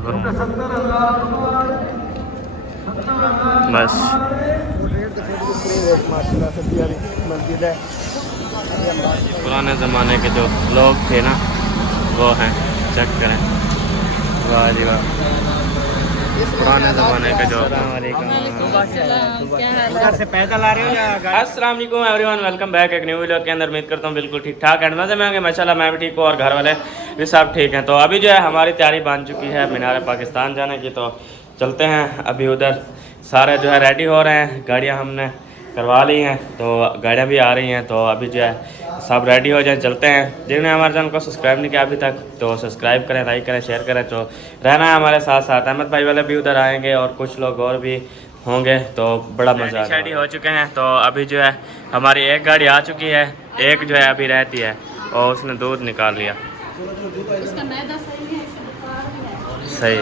बस पुराने ज़माने के जो लोग थे ना वो हैं, चेक करें। वाह जी वाह, पुराने ज़माने के जो। अस्सलाम वालेकुम एवरीवन, वेलकम बैक एक न्यू वीडियो के अंदर। उम्मीद करता हूँ बिल्कुल ठीक ठाक एंड मज़े में होंगे। माशाल्लाह मैं भी ठीक हूँ और घर वाले भी सब ठीक हैं। तो अभी जो है हमारी तैयारी बन चुकी है मीनार पाकिस्तान जाने की, तो चलते हैं अभी उधर। सारे जो है रेडी हो रहे हैं, गाड़ियाँ हमने करवा ली हैं, तो गाड़ियाँ भी आ रही हैं। तो अभी जो है सब रेडी हो जाए, चलते हैं। जिन्होंने हमारे चैनल को सब्सक्राइब नहीं किया अभी तक तो सब्सक्राइब करें, लाइक करें, शेयर करें। तो रहना है हमारे साथ साथ। अहमद भाई वाले भी उधर आएंगे और कुछ लोग और भी होंगे, तो बड़ा मज़ा रेडी हो चुके हैं। तो अभी जो है हमारी एक गाड़ी आ चुकी है, एक जो है अभी रहती है और उसने दूध निकाल लिया। सही,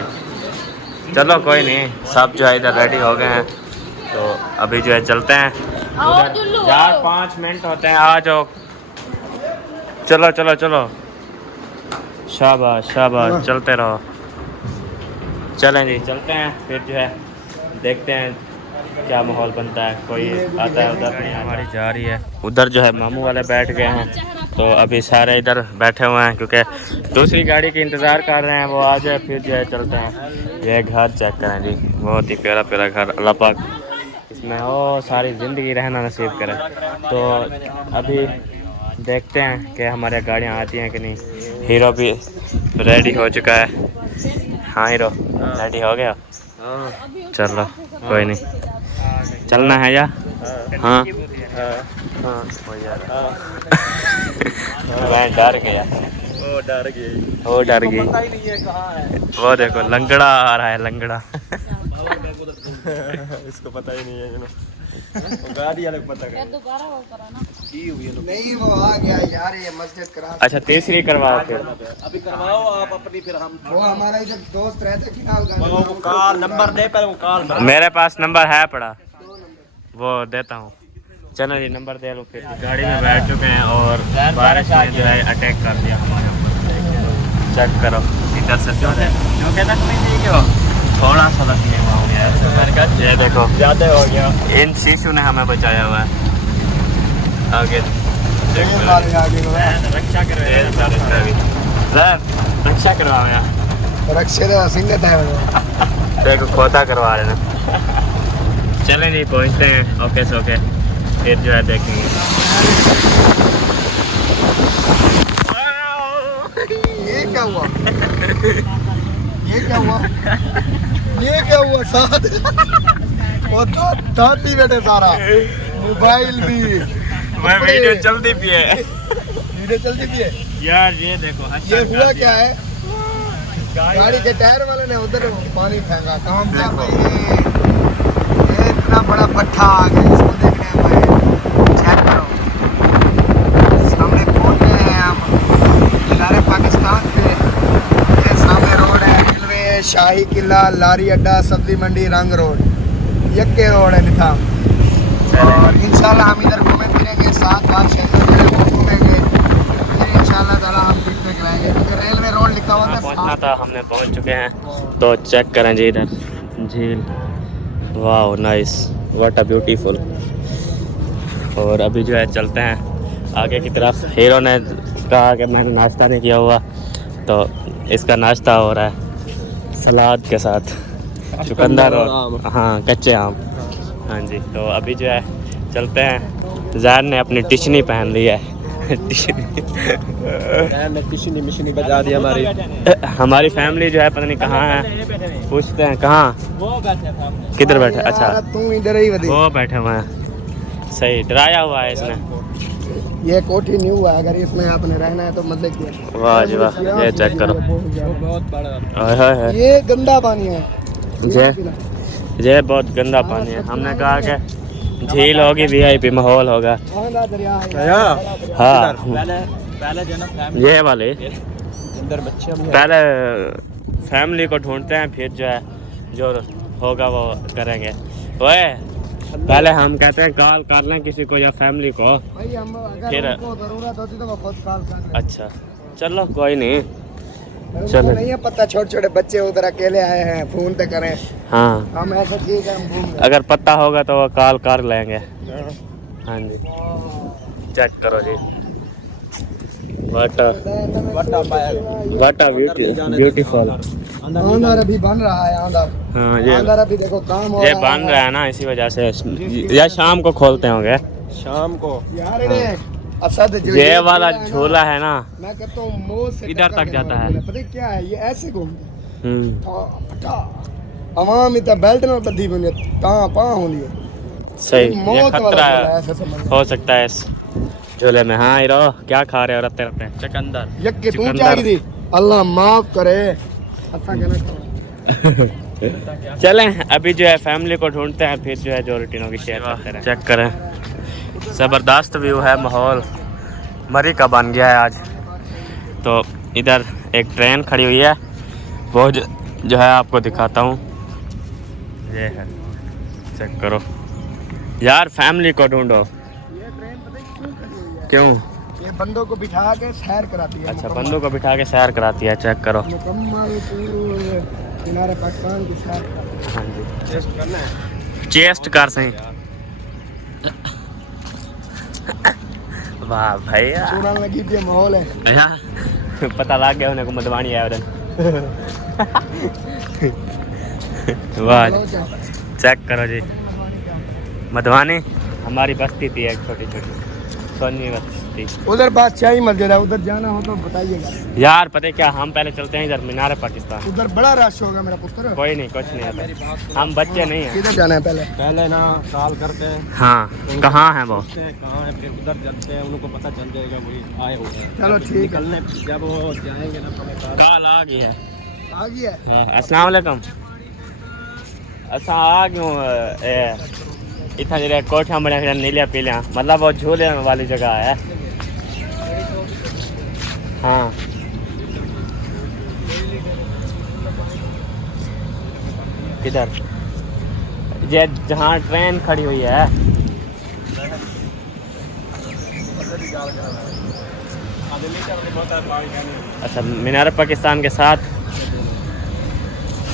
चलो कोई नहीं, सब जो है इधर रेडी हो गए हैं। तो अभी जो है चलते हैं उधर। 4-5 मिनट होते हैं, आ जाओ। चलो चलो चलो, शाबाश शाबाश, चलते रहो। चलें जी, चलते हैं। फिर जो है देखते हैं क्या माहौल बनता है। कोई आता है उधर, नहीं हमारी जा रही है उधर। जो है मामू वाले बैठ गए हैं, तो अभी सारे इधर बैठे हुए हैं क्योंकि दूसरी गाड़ी की इंतज़ार कर रहे हैं, वो आ जाए फिर जो है चलते हैं। ये घर चेक करें जी, बहुत ही प्यारा प्यारा घर, अल्लाह पाक इसमें ओ सारी ज़िंदगी रहना नसीब करे। तो अभी देखते हैं कि हमारे गाड़ियाँ आती हैं कि नहीं। हीरो भी रेडी हो चुका है। हाँ हीरो रेडी हो गया। चलो कोई नहीं, चलना है या हाँ हाँ मैं डर गया, वो डर गई। वो देखो लंगड़ा आ रहा है, लंगड़ा। इसको पता ही नहीं है गाड़ी अलग पता कर नहीं, वो आ गया यार, ये मस्जिद करा। अच्छा तीसरी करवाओ फिर। अभी करवाओ आप अपनी, फिर हम वो हमारा इधर दोस्त रहते कि कॉल नंबर दे, पर वो कॉल मेरे पास नंबर है पड़ा, वो देता हूँ। चलो जी नंबर दे लो फिर। गाड़ी में बैठ चुके हैं और बारिश ने जो है अटैक कर दिया हमारे ऊपर। चेक करो इधर से जो है थोड़ा सा लगने हो गया है। ये देखो ज्यादा हो गया, इन शीशों ने हमें बचाया हुआ है। आगे रक्षा रक्षा करवा मैं देखो खोता करवा रहे ना। चलें जी पहुँचते हैं ओके से ओके, फिर जो है देखेंगे। ये क्या हुआ, ये क्या हुआ, ये क्या हुआ साथ वो तो दाती बेटे सारा मोबाइल भी। मैं वीडियो चलती भी है, वीडियो चलती भी है यार। ये देखो ये हुआ क्या है, गाड़ी के टायर वाले ने उधर पानी फेंका काम क्या ये इतना बड़ा पट्टा आ गया। इसको देखने में चेक करो, सामने पहुंच गए हैं हम मीनार पाकिस्तान पे। ये सामने रोड है, रेलवे, शाही किला, लारी अड्डा, सब्जी मंडी, रंग रोड, यक्के रोड है निथा। और इंशाल्लाह हम इधर घूमे फिरेंगे, साथ साथ शहर में घूमेंगे, फिर इंशाल्लाह ताला हम पिकनिक रहेंगे। रेलवे रोड लिखा हुआ था, पहुँचना था, हमने पहुँच चुके हैं। तो चेक करें जी इधर झील, वाह नाइस, व्हाट अ ब्यूटीफुल। और अभी जो है चलते हैं आगे की तरफ। हीरो ने कहा कि मैंने नाश्ता नहीं किया हुआ, तो इसका नाश्ता हो रहा है सलाद के साथ, चुकंदर और हाँ कच्चे आम। हाँ जी, तो अभी जो है चलते हैं। ज़ाहिर ने अपनी टिशनी पहन ली है। टिशनी मिशनी बजा दी हमारी। हमारी फैमिली जो है पता नहीं कहाँ है, पूछते हैं कहाँ, किधर बैठे। अच्छा तुम इधर ही वो बैठे हुए हैं, सही डराया हुआ है इसने। ये कोठी न्यू है, अगर इसमें आपने रहना है तो मतलब वाह जी वाह, ये चेक करो, बहुत बड़ा ये गंदा पानी है। ये बहुत गंदा पानी है। हमने कहा कि झील होगी, वीआईपी माहौल होगा। हाँ ये वाले पहले फैमिली को ढूंढते हैं, फिर जो है जो होगा वो करेंगे। ओए पहले हम कहते हैं कॉल कर लें किसी को या फैमिली को, फिर जरूरत होती तो वो खुद कॉल कर। अच्छा चलो कोई नहीं, चलो। नहीं है पता, छोटे छोटे बच्चे उधर अकेले आए हैं, फोन पे करें। हाँ हम ऐसा ठीक है, हम घूम गए। अगर पता होगा तो वो कॉल कर लेंगे। हाँ जी चेक करो जी। वाटा ब्यूटीफुल। आंधार अभी बन रहा है, आंधार। हाँ ये आंधार अभी देखो काम हो ये रहा बन रहा है ना, इसी वजह से या शाम को खोलते होंगे। शाम को यार रे असद जो ये वाला झूला है ना, मैं कहता हूँ मुंह से इधर टक्कर तक जाता देने है। वाला। पता है क्या है, ये ऐसे घूमता अवाम इतना बेल्ट ना बद्दी बने ता पा होनी है। सही। ये मौत खतरा वाला है, झूला है, ऐसा समझ हो सकता है इस झूले में। हाँ हीरो क्या खा रहे हो रत्ते रत्ते? चकंदर। यक्के तू चुकंदर। चाहिए थी, अल्लाह माफ करे। अच्छा कहना चलें अभी जो है फैमिली को ढूंढते हैं, फिर जो है जो रूटीनों की शेयर करते हैं। चेक करें ज़बरदस्त व्यू है, माहौल मरी का बन गया है आज। तो इधर एक ट्रेन खड़ी हुई है, वो जो है आपको दिखाता हूँ। ये है, चेक करो यार, फैमिली को ढूंढो। ये ट्रेन पता है क्यों खड़ी हुई है? क्यों? ये बंदों को बिठा के सैर कराती है। अच्छा बंदों को बिठा के सैर कराती है, चेक करो। मुकम्मल पूरे किनारे पाकिस्तान की सैर कराती है। हाँ जी टेस्ट करना है। चेस्ट कर सही। वाह भैया, चूड़ा लगी थी, माहौल है। भैया पता लग गया उन्हें को मधुबानी है उधर। वाह चेक करो जी, मधुबानी हमारी बस्ती थी एक छोटी छोटी सोनी बस्ती। उधर बादशाही मस्जिद है, उधर जाना हो तो बताइएगा यार पता है क्या, हम पहले चलते हैं इधर मीनार पाकिस्तान। उधर बड़ा रश होगा मेरा पुत्र। कोई नहीं, कुछ नहीं आता, हम बच्चे नहीं हैं। किधर जाना है पहले? पहले ना कॉल करते हैं, हाँ कहाँ हैं वो? पूछते हैं कहाँ है, फिर उधर जाते हैं, उनको पता चल जाएगा वही आए हुए हैं। चलो ठीक है। निकलने जब वो जाएंगे ना तो मैं कॉल आ गई है। आ गया है। हाँ, अस्सलाम वालेकुम। असा आ क्यों इतना जरा कोठा बने नीलिया पीलिया, मतलब वो झूले वाली जगह है। हाँ किधर? ये जहाँ ट्रेन खड़ी हुई है। अच्छा मीनार पाकिस्तान के साथ,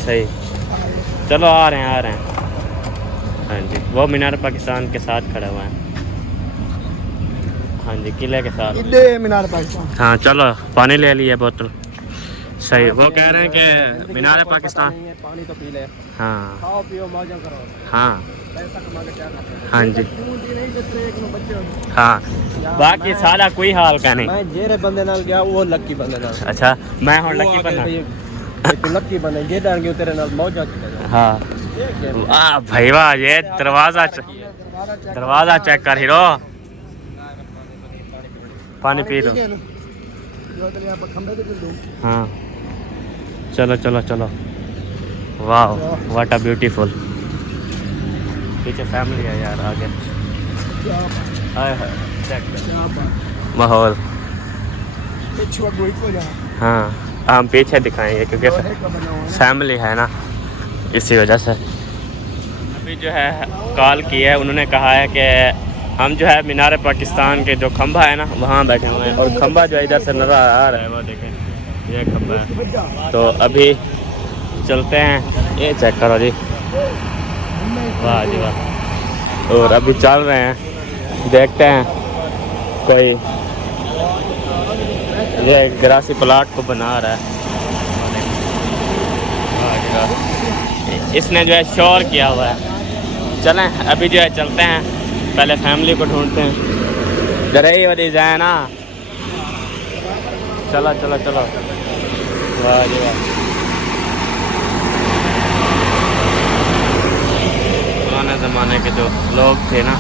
सही। चलो आ रहे हैं। हाँ जी वो मीनार पाकिस्तान के साथ खड़ा हुआ है। हाँ जी किले के साथ। इधे मीनार पाकिस्तान। हाँ चलो पानी ले लिए बोतल। सही, वो कह रहे हैं कि मीनार पाकिस्तान। पानी तो पी ले, हाँ खाओ पियो मौजा करो, हाँ पैसा कमा के क्या करते हैं। हाँ जी पूंजी नहीं देते एक नो बच्चे। हाँ बाकी सारा कोई हाल का नहीं। मैं जेरे बंदे नाल गया, वो लक्की बंदे नाल। अच्छा मैं हूँ लकी बना। लक्की बंदे जे डर गए तेरे नाल मौजा की। हाँ वाह भाई वाह, ये दरवाजा चेक कर हीरो, पानी पी लो। हाँ चलो चलो चलो, वाह व्हाट अ ब्यूटीफुल। पीछे फैमिली है यार, आगे हाय हाय चेक कर माहौल। हाँ हम पीछे दिखाएंगे क्योंकि फैमिली है ना, इसी वजह से। अभी जो है कॉल की है, उन्होंने कहा है कि हम जो है मीनार पाकिस्तान के जो खंभा है ना वहाँ बैठे हुए हैं, और खंभा जो है इधर से नज़र आ रहा है, वो देखें ये खंभा है। तो अभी चलते हैं, ये चेक करो जी, वाह जी वाह। और अभी चल रहे हैं, देखते हैं कोई ये ग्रासी प्लाट को बना रहा है। वाह जी वाह, इसने जो है शोर किया हुआ है। चलें अभी जो है चलते हैं, पहले फैमिली को ढूंढते हैं। जरई वाली जाए ना, चलो चलो चलो। वाह जी वाह, पुराने ज़माने के जो लोग थे ना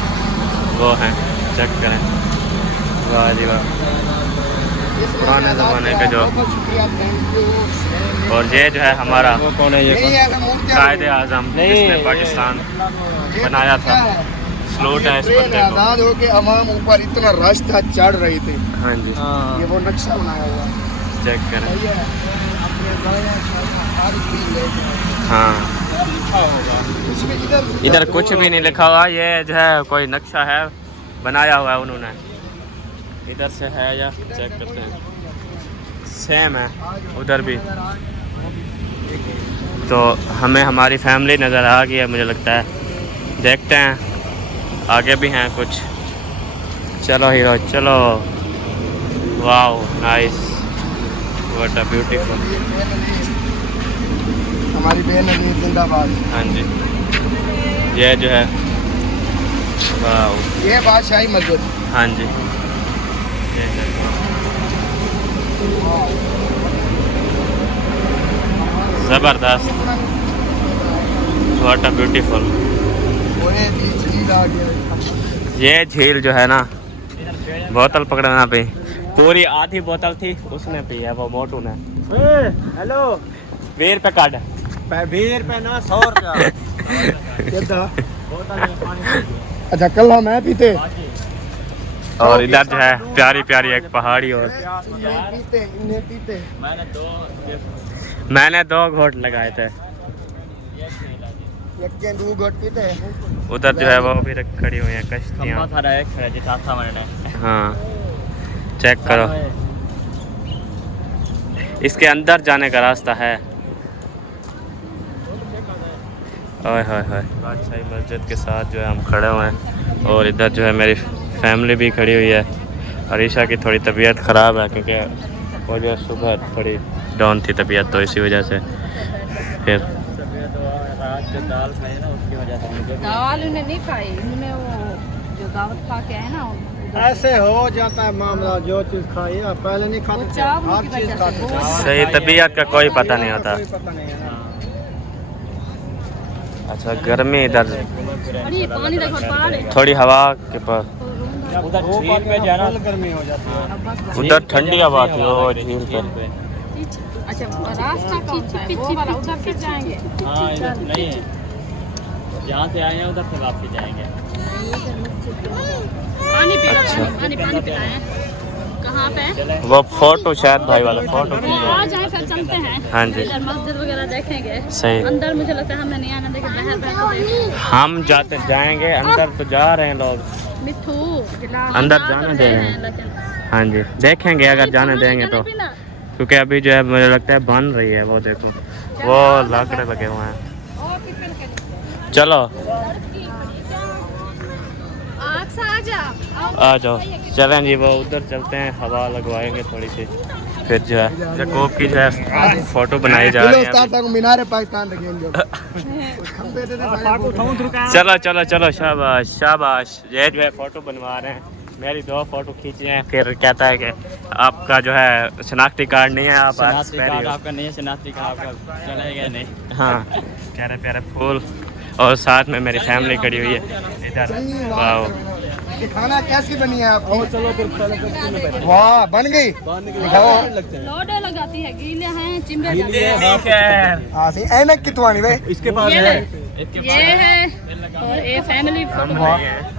वो हैं, चेक करें। वाह जी वाह, पुराने ज़माने के जो। और ये जो है हमारा वो कौन है ये? कायदे आज़म जिसने पाकिस्तान बनाया था। स्लोट है इस बंदे को। आजाद हो के अवाम ऊपर इतना रश था, चढ़ रही थी। हाँ जी हाँ ये वो नक्शा बनाया हुआ चेक करें। है। हाँ इसमें इधर कुछ भी नहीं लिखा हुआ, ये जो है कोई नक्शा है बनाया हुआ है उन्होंने। इधर से है या चेक करते हैं। सेम है उधर भी। तो हमें हमारी फैमिली नज़र आ गई है मुझे लगता है। देखते हैं आगे भी हैं कुछ। चलो हीरो चलो। Wow nice, what a beautiful. हमारी बहन नदी जिंदाबाद। हाँ जी, ये जो है वाओ, ये बादशाही मस्जिद। हाँ जी ये है। ज़बरदस्त, व्हाट अ ब्यूटीफुल। ओए झील आ गया। ये झील जो है ना, बोतल पकड़ना पे पूरी आधी बोतल थी उसने पी है वो मोटू ने। हेलो 20 रुपये काट। 20 रुपये ना 100 रुपया। अच्छा कल हम मैं पीते और इधर जो है प्यारी प्यारी एक पहाड़ी। और पीते इन्हें पीते। मैंने 2 घोट लगाए थे। एक के 2 घोट पीते। उधर जो है वो भी खड़ी हुई है कश्तियाँ। हाँ चेक करो, इसके अंदर जाने का रास्ता है। ओए होए होए, बादशाही मस्जिद के साथ जो है हम खड़े हुए हैं। और इधर जो है मेरी फैमिली भी खड़ी हुई है। अरीशा की थोड़ी तबीयत ख़राब है क्योंकि वो जो है सुबह थोड़ी डाउन थी तबीयत, तो इसी वजह से फिर दाल खाई ना उसकी वजह से मुझे दाल उन्हें नहीं खाई, उन्होंने वो जो दावत खा के है ना ऐसे हो जाता है मामला। जो चीज़ खाई आप पहले नहीं खाते थे, चावल हर की चीज़ वजह खाते से थे। सही तबीयत का कोई पता नहीं होता। कोई पता नहीं है ना। अच्छा गर्मी इधर अरे पानी देखो पहाड़ है। थोड़ी हवा के पास, उधर झील पे जाना गर्मी हो जाती है। उधर ठंडी हवा थी वो झील पे। अच्छा रास्ता पीछे वाला उधर से जाएंगे। हाँ इधर नहीं है, जहाँ से आए हैं उधर से वापस जाएंगे। पानी पी अच्छा। पानी पिलाएं। कहाँ पे? वो फोटो शायद भाई वाला फोटो। आ जाए फिर चलते हैं। हाँ जी इधर मस्जिद वगैरह देखेंगे। सही। अंदर मुझे लगता है हमें नहीं आना, देखे बाहर हम जाएंगे अंदर, तो जा रहे हैं लोग। मिठू अंदर जाने दे रहे हैं। हाँ जी देखेंगे अगर जाने देंगे तो, क्योंकि अभी जो है मुझे लगता है बन रही है। वो देखो वो लाकड़े लगे हुए हैं। चलो आ जाओ, चलें जी। वो उधर चलते हैं, हवा लगवाएंगे थोड़ी सी, फिर जो है जकोब की जो है फोटो बनाई जा रही है। मीनार पाकिस्तान रखेंगे। चलो चलो चलो, शाबाश शाबाश। ये जो है फोटो बनवा रहे हैं, मेरी 2 फोटो खींच रहे हैं। फिर कहता है कि आपका जो है शनाख्ती कार्ड नहीं है, आप शनाख्ती कार्ड आपका नहीं है, शनाख्ती कार्ड आपका चलेगा नहीं। हाँ प्यारे प्यारे फूल, और साथ में मेरी फैमिली खड़ी हुई है इधर। वाह ये खाना कैसी बनी है आपकी? चलो फिर पहले वाह बन गई। लोडे लगाती है, गीले हैं चिंबे जाते हैं। हाँ सही ऐनक कितवानी भाई इसके पास ये है। है और ये फैमिली फोटो।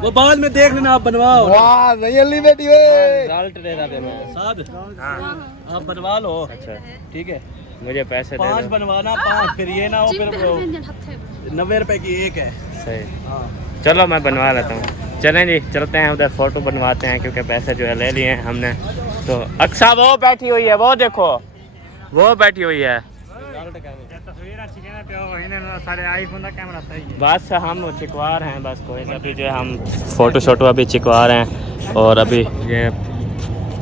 वो बाद में देख लेना, आप बनवाओ। वाह जल्दी बेटी वे। रिजल्ट दे रहा मैं साहब। आप बनवा लो। अच्छा ठीक है, मुझे पैसे दे 5 दो। बनवाना, 5 फिर ये ना हो फिर वो 90 रुपए की एक है। सही, चलो मैं बनवा लेता हूँ। चलें जी चलते हैं उधर, फोटो बनवाते हैं क्योंकि पैसे जो है ले लिए हैं हमने। तो अक्सा वो बैठी हुई है, वो देखो वो बैठी हुई है। बस हम चिकवा रहे हैं, बस कोई नहीं। अभी जो है हम फ़ोटो शोटो अभी चिकवा रहे हैं। और अभी ये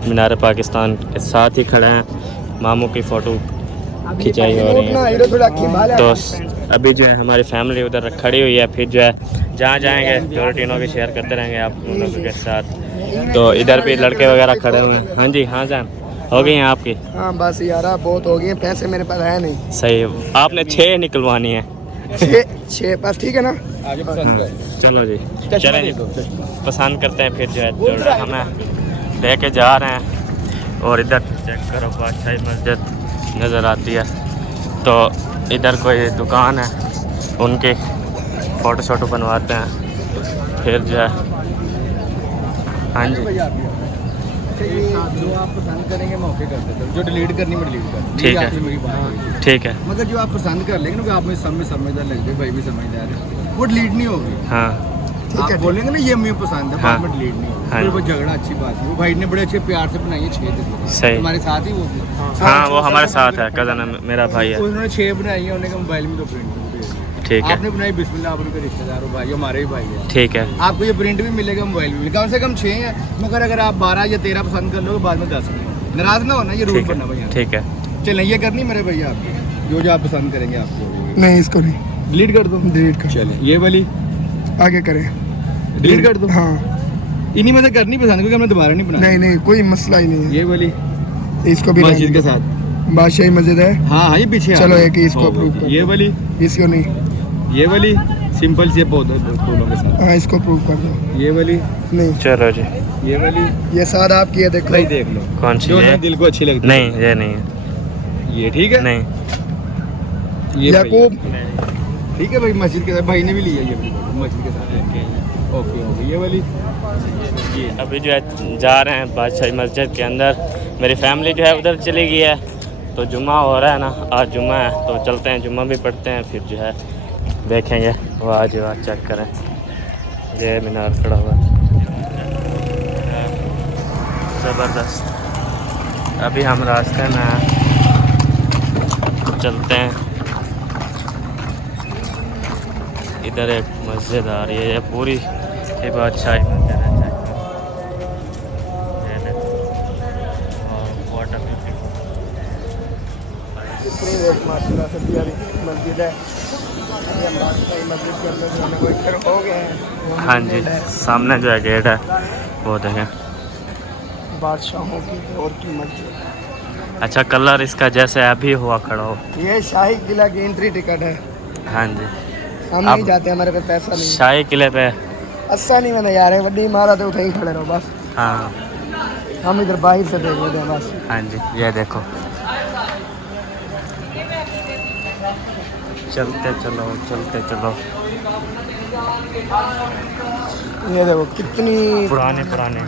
मीनार पाकिस्तान के साथ ही खड़े हैं, मामू की फ़ोटो खिंचाई हो रही है। तो अभी जो है हमारी फैमिली उधर खड़ी हुई है। फिर जो है जहाँ जाएंगे जो रूटीनों की शेयर करते रहेंगे आप लोगों के साथ। तो इधर भी लड़के वगैरह खड़े हुए हैं। हाँ जी हाँ जान, हो गई हैं आपकी? हाँ बस यार बहुत हो गई हैं, पैसे मेरे पास है नहीं। सही, आपने 6 निकलवानी है। 6 बस ठीक है ना। चलो जी चलें जी, पसंद करते हैं। फिर जो है हमें लेके जा रहे हैं। और इधर चेक करो, बादशाही मस्जिद नज़र आती है। तो इधर कोई दुकान है, उनके फ़ोटो शोटो बनवाते हैं। फिर जो है हाँ जी जो आप पसंद करेंगे मैं ओके कर देता हूँ, जो डिलीट करनी मैं डिलीट कर। ठीक है मेरी बात हुई। ठीक है। मगर जो आप पसंद कर लेंगे ना, आप में समझदार लगते, भाई भी समझदार है, वो डिलीट नहीं होगी। हाँ आप बोलेंगे ना ये मुझे पसंद है, हाँ। बाद में डिलीट नहीं होगा। हाँ। फिर वो झगड़ा अच्छी बात है। वो भाई ने बड़े अच्छे प्यार से बनाई है 6 दिन। सही। हमारे साथ ही वो हाँ वो हमारे साथ है, कज़न है, मेरा भाई है। उन्होंने 6 बनाई है, उन्होंने कहा मोबाइल में तो प्रिंट ठीक है आपने बनाई, बिस्मिल्लाह, आप उनके रिश्तेदार हो, भाई हमारे भी भाई है। ठीक है। आपको ये प्रिंट भी मिलेगा, मोबाइल में भी। कम से कम 6 है, मगर अगर आप 12 या 13 पसंद कर लो बाद में 10 नहीं। नाराज ना होना, ये रूल ठीक बनना भैया। है ठीक है। चलें ये करनी मेरे भैया आपकी, जो जो आप पसंद करेंगे आपको। नहीं इसको नहीं, डिलीट कर दो। डिलीट कर, चलें ये वाली आगे करें। डिलीट कर दो। हाँ इन्हीं में से करनी पसंद, क्योंकि हमने दोबारा नहीं बनाया। नहीं नहीं कोई मसला ही नहीं ये वाली है, इसको भी मस्जिद रहने के दो। साथ। बादशाही मस्जिद है, हाँ हाँ ये पीछे चलो आ गया। एक ही इसको हो approve गया। कर ये दो। वाली, इसको नहीं, ये वाली सिंपल सी पौधे फूलों के साथ। हाँ इसको प्रूव कर दो। ये वाली, नहीं चलो जी। ये वाली, ये साथ आपकी है, देखो भाई देख लो कौन सी जो है? ना दिल को अच्छी लगती नहीं ये नहीं है। ये ठीक है। नहीं ये याकूब, ठीक है भाई, मस्जिद के साथ भाई ने भी लिया ये वाली, मस्जिद के साथ। ओके ओके ये वाली। जी अभी जो है जा रहे हैं बादशाही मस्जिद के अंदर। मेरी फैमिली जो है उधर चली गई है, तो जुम्मा हो रहा है ना, आज जुम्मा है, तो चलते हैं जुम्मा भी पढ़ते हैं, फिर जो है देखेंगे। वाह जी वाह, चेक करें, जय मीनार खड़ा हुआ है, ज़बरदस्त। अभी हम रास्ते में हैं, चलते हैं। इधर एक मस्जिद आ रही है, ये पूरी ये बादशाही मस्जिद है। ये देखो, वाटर माशाल्लाह से प्यारी मस्जिद है। अभी हम बादशाही मस्जिद के अंदर जाने को इधर हो गए हैं। हाँ जी, सामने जो है गेट है वो देखें। बादशाहों की दौर की मस्जिद। अच्छा कलर इसका जैसे अभी हुआ खड़ा हो। ये शाही किला की एंट्री टिकट है, हाँ जी। हम अब नहीं जाते, हमारे पे पैसा नहीं। शाही किले पे। अच्छा नहीं मैंने यार, वड्डी इमारत है, उठे ही खड़े रहो बस। हाँ हम इधर बाहर से देख लेते हैं बस। हाँ जी, ये देखो, चलते चलो चलते चलो। ये देखो कितनी पुराने पुराने,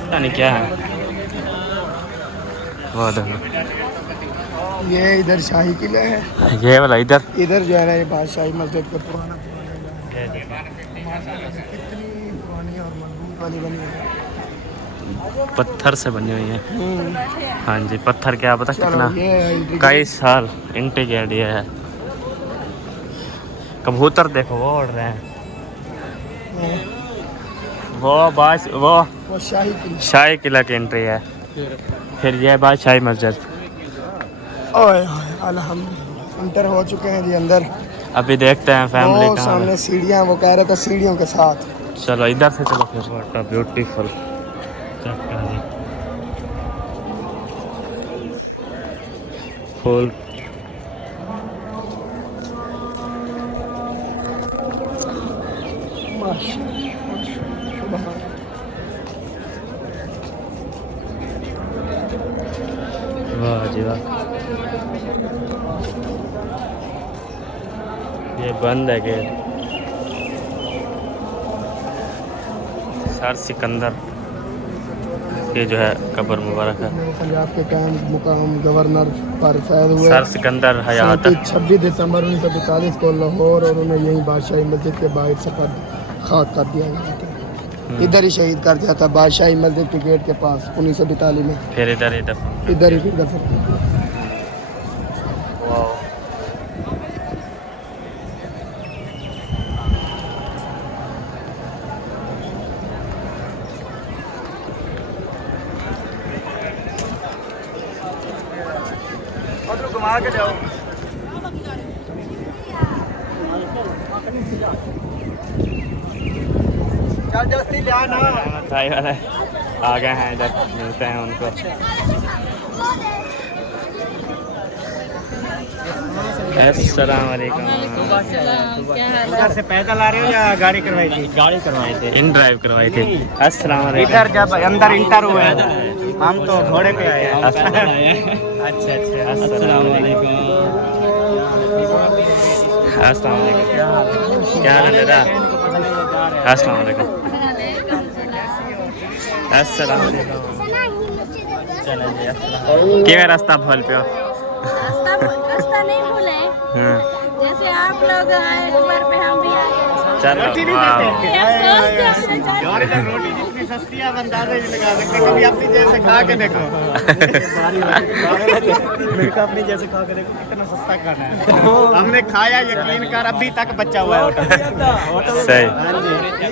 पता नहीं क्या है वो देखो। ये इधर शाही किला है, ये वाला इधर इधर जो है ना ये बादशाही मस्जिद का पुराना कितनी पुरानी और मजबूत वाली बनी है। पत्थर से बनी हुई है। हाँ जी, पत्थर क्या पता चलो कितना, ये एंट्री कई साल इंटीग्रेट ये है। कबूतर देखो वो उड़ रहे हैं, वो शाही किला। शाही किला की एंट्री है। फिर ये बादशाही मस्जिद। ओए अल्हम्दुलिल्लाह इंटर हो चुके हैं जी अंदर। अभी देखते हैं फैमिली वो कहाँ सामने है। सीढ़ियाँ, वो कह रहे थे सीढ़ियों के साथ। चलो इधर से चलो फिर। वाटर ब्यूटीफुल, फुल वाह जी वाह। ये बंद है गेट। सर सिकंदर ये जो है कब्र मुबारक है। पंजाब के कायम मुकाम गवर्नर पर फैद हुए सर सिकंदर हयात। 26 दिसंबर 1942 को लाहौर और उन्हें यही बादशाही मस्जिद के बाहर सफर खाक कर दिया गया था। इधर ही शहीद कर दिया था, बादशाही मस्जिद के गेट के पास 1942 में। फिर इधर इधर ही फिर दफन। घुमा के जाओ। चल जल्दी ले आना। भाई वाले आ गए हैं, इधर मिलते हैं उनको। अस्सलाम वालेकुम। उधर से पैदल आ रहे हो या गाड़ी करवाई थी? गाड़ी करवाए थे। इन ड्राइव करवाई थी। अस्सलाम वालेकुम। इधर जब अंदर इंटर हुए हम तो घोड़े पे आए। अच्छा अच्छा। अस्सलाम वालेकुम। अस्सलाम वालेकुम। क्या हाल है तेरा? अस्सलाम वालेकुम। अस्सलाम वालेकुम। चलो जी, अस्सलाम। किवें रास्ता भूल पियो? रास्ता नहीं भूले, हाँ जैसे आप लोग आए एक बार पे हम भी आए चलो वाह। रोटी जितनी सस्ती है आप अंदाजा नहीं लगा सकते, कभी अपनी जैसे खा के देखो। मिल्क अपनी जैसे खा के देखो कितना सस्ता खाना है। हमने खाया, यकीन कर अभी तक बचा हुआ है होटल। सही।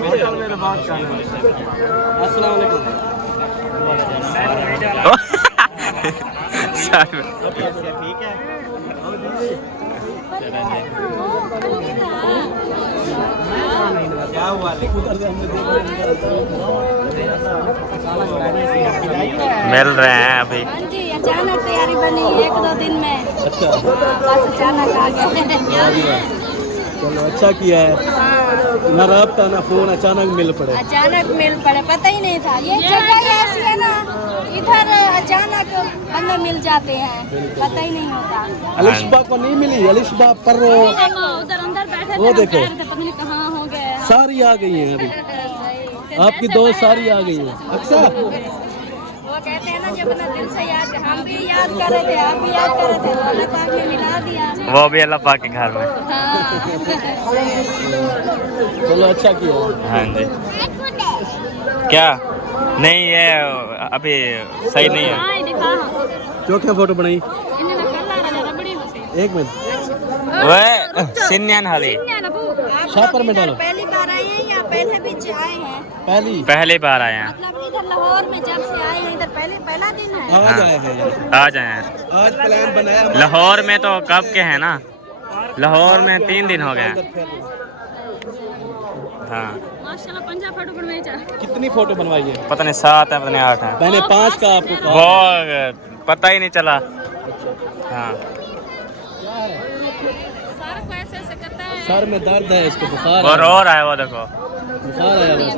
होटल में तो बहुत खाना है। अस्सलाम वालेकुम। ठीक है। क्या हुआ? मिल रहे हैं अभी। हाँ जी, अचानक तैयारी बनी 1-2 दिन में। अच्छा, बस अचानक आ गए। चलो अच्छा किया है, न राब्ता न फोन, अचानक मिल पड़े। अचानक मिल पड़े, पता ही नहीं था। ये जगह ही ऐसी है ना, इधर अचानक बंदे मिल जाते हैं, पता ही नहीं होता। अलिशबा को नहीं मिली, अलिशबा पर उधर अंदर बैठे वो थे, देखो। पता नहीं कहाँ हो गए। सारी आ गई हैं अभी, आपकी दोस्त सारी आ गई हैं। अक्सर वो कहते हैं ना जब अपना दिल से याद, हम भी याद कर रहे थे, आप भी याद कर रहे थे, तो अल्लाह पाक ने मिला दिया। वो भी अल्लाह पाक के घर में। हाँ। चलो अच्छा किया। हाँ जी। क्या नहीं, ये अभी सही नहीं है। हाँ, दिखा। क्यों क्या फोटो बनाई? इन्हें ना कल आ रहा है, बड़ी होते। एक मिनट, वे सिन्यान हाली शापर में डालो। पहली बार आए हैं या पहले भी आए हैं? पहली बार आए हैं। मतलब इधर लाहौर में जब से आए हैं, इधर पहला दिन है। आज आए हैं यार। आ जाए। आज प्लान बनाया। लाहौर में तो कब के हैं ना, लाहौर में 3 दिन हो गए हैं। हाँ माशाल्लाह, 50 फोटो बनवाई जा। कितनी फोटो बनवाई है? पता नहीं 7 है, पता नहीं 8 है। मैंने 5 का आपको कहा। वो पता ही नहीं चला। हाँ सारा को ऐसे ऐसे करता है। सर में दर्द है, इसको बुखार वो रो रहा है, वो देखो। बुखार आया बस।